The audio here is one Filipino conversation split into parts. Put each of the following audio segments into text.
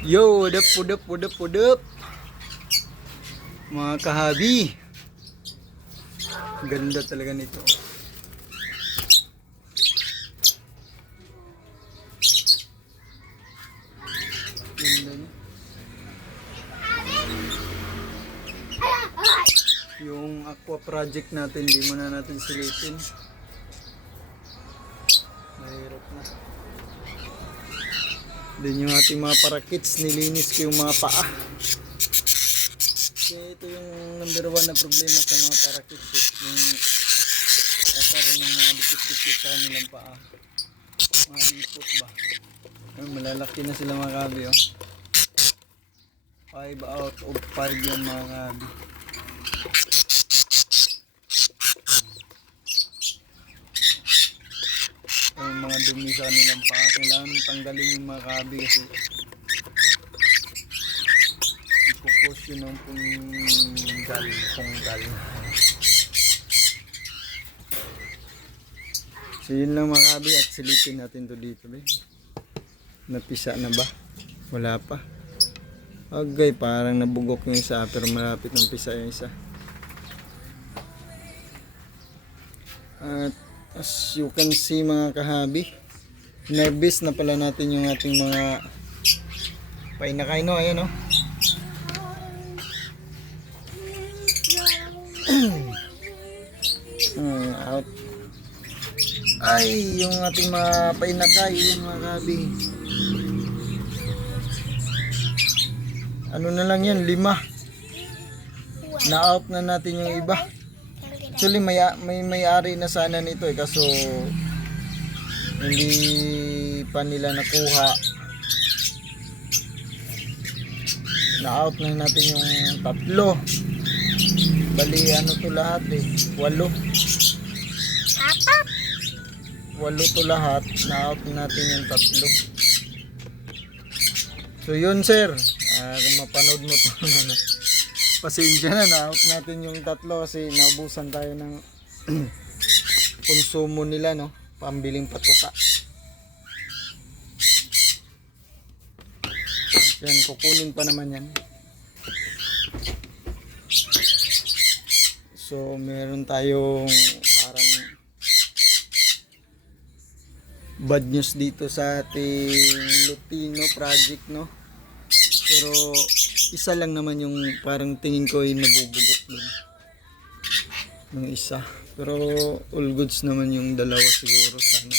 Yo, what up? Mga kahabi. Ganda talaga nito. Ganda niya. Yung aqua project natin, di mo na natin silipin. Mahirap na. Din yung ating mga parakits, nilinis ko yung mga paa. Kasi ito yung number 1 na problema sa mga parakits eh. Yung kakaroon ng mga dikit-dikit sa nilang paa. Mga hipot ba? Ay, malalaki na sila mga kabi oh. 5 out of 5 yung mga kabi. Yung mga dumi sa nilang paa. Kailangan tanggalin yung mga kabi kasi ipukos yun ang punggal. So yun lang mga kabi at silipin natin to dito. Napisa na ba? Wala pa. Agay, parang nabugok yung isa pero malapit ng pisa yung isa. At as you can see mga kahabi, nervous na pala natin yung ating mga painakay no, ayan o. Out. Ay, yung ating mga painakay, yung mga kahabi. Ano na lang yan, 5. Na-out na natin yung iba. Actually may-ari na sana nito eh, kaso hindi pa nila nakuha. Na-out na natin yung 3. Bali ano to lahat eh, 8. 8 to lahat, na-out natin yung 3. So yun sir, kung mapanood mo to pasensya na, na-out natin yung 3 kasi naubusan tayo ng konsumo nila no, pambiling patuka. Yan, kukunin pa naman yan. So meron tayong parang bad news dito sa ating Lutino project no, pero isa lang naman yung parang tingin ko ay nabubugok dun ng isa, pero all goods naman yung dalawa siguro sana.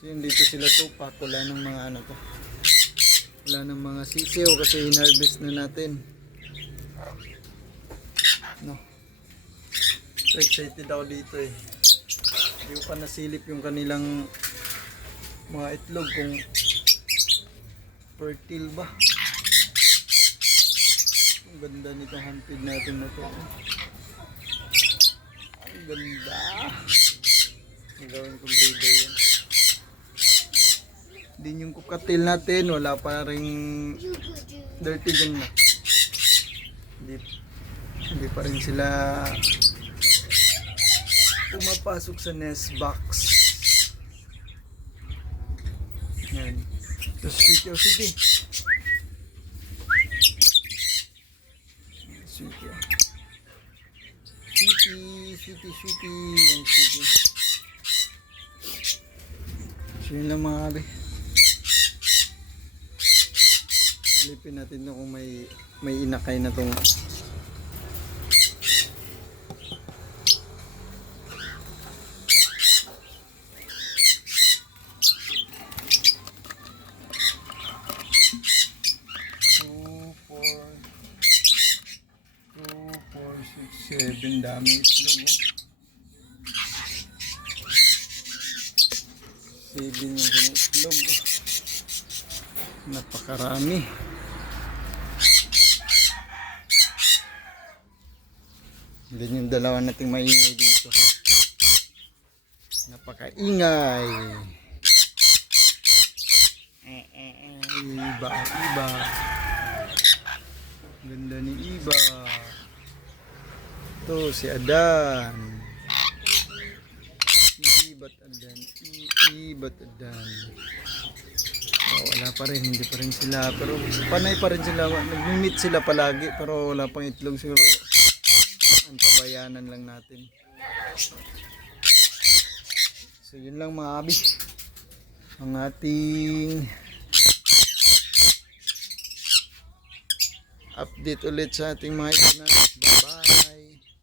So yun, dito sila tupak, wala ng mga ano to, wala ng mga sisiw kasi hinarvest na natin no. So excited ako dito eh, hindi ko pa nasilip yung kanilang mga itlog kung fertile ba. Ang ganda nitong handfeed natin na to. Ang ganda. Ang gawin kong breeder yan. Din yung kukatil natin, wala pa ring dirty dyan na. Hindi pa rin sila pumapasok sa nest box. Yan. Tapos city. Sweetie. Yan, sweetie. So yun lang mga kabi. Silipin natin na kung may inakay na tong dami itlog oh. 7 yung ganyan itlog. Napakarami. Then yung dalawa nating maingay dito. Napakaingay. Iba. Ganda ni Iba. Ito si Adan. Ibat Adan. wala pa rin, hindi pa rin sila, pero panay pa rin sila, nag-meet sila palagi, pero wala pang itlog siguro. Antabayanan lang natin. So yun lang mga abi, ang ating update ulit sa ating mga ito na. Bye bye.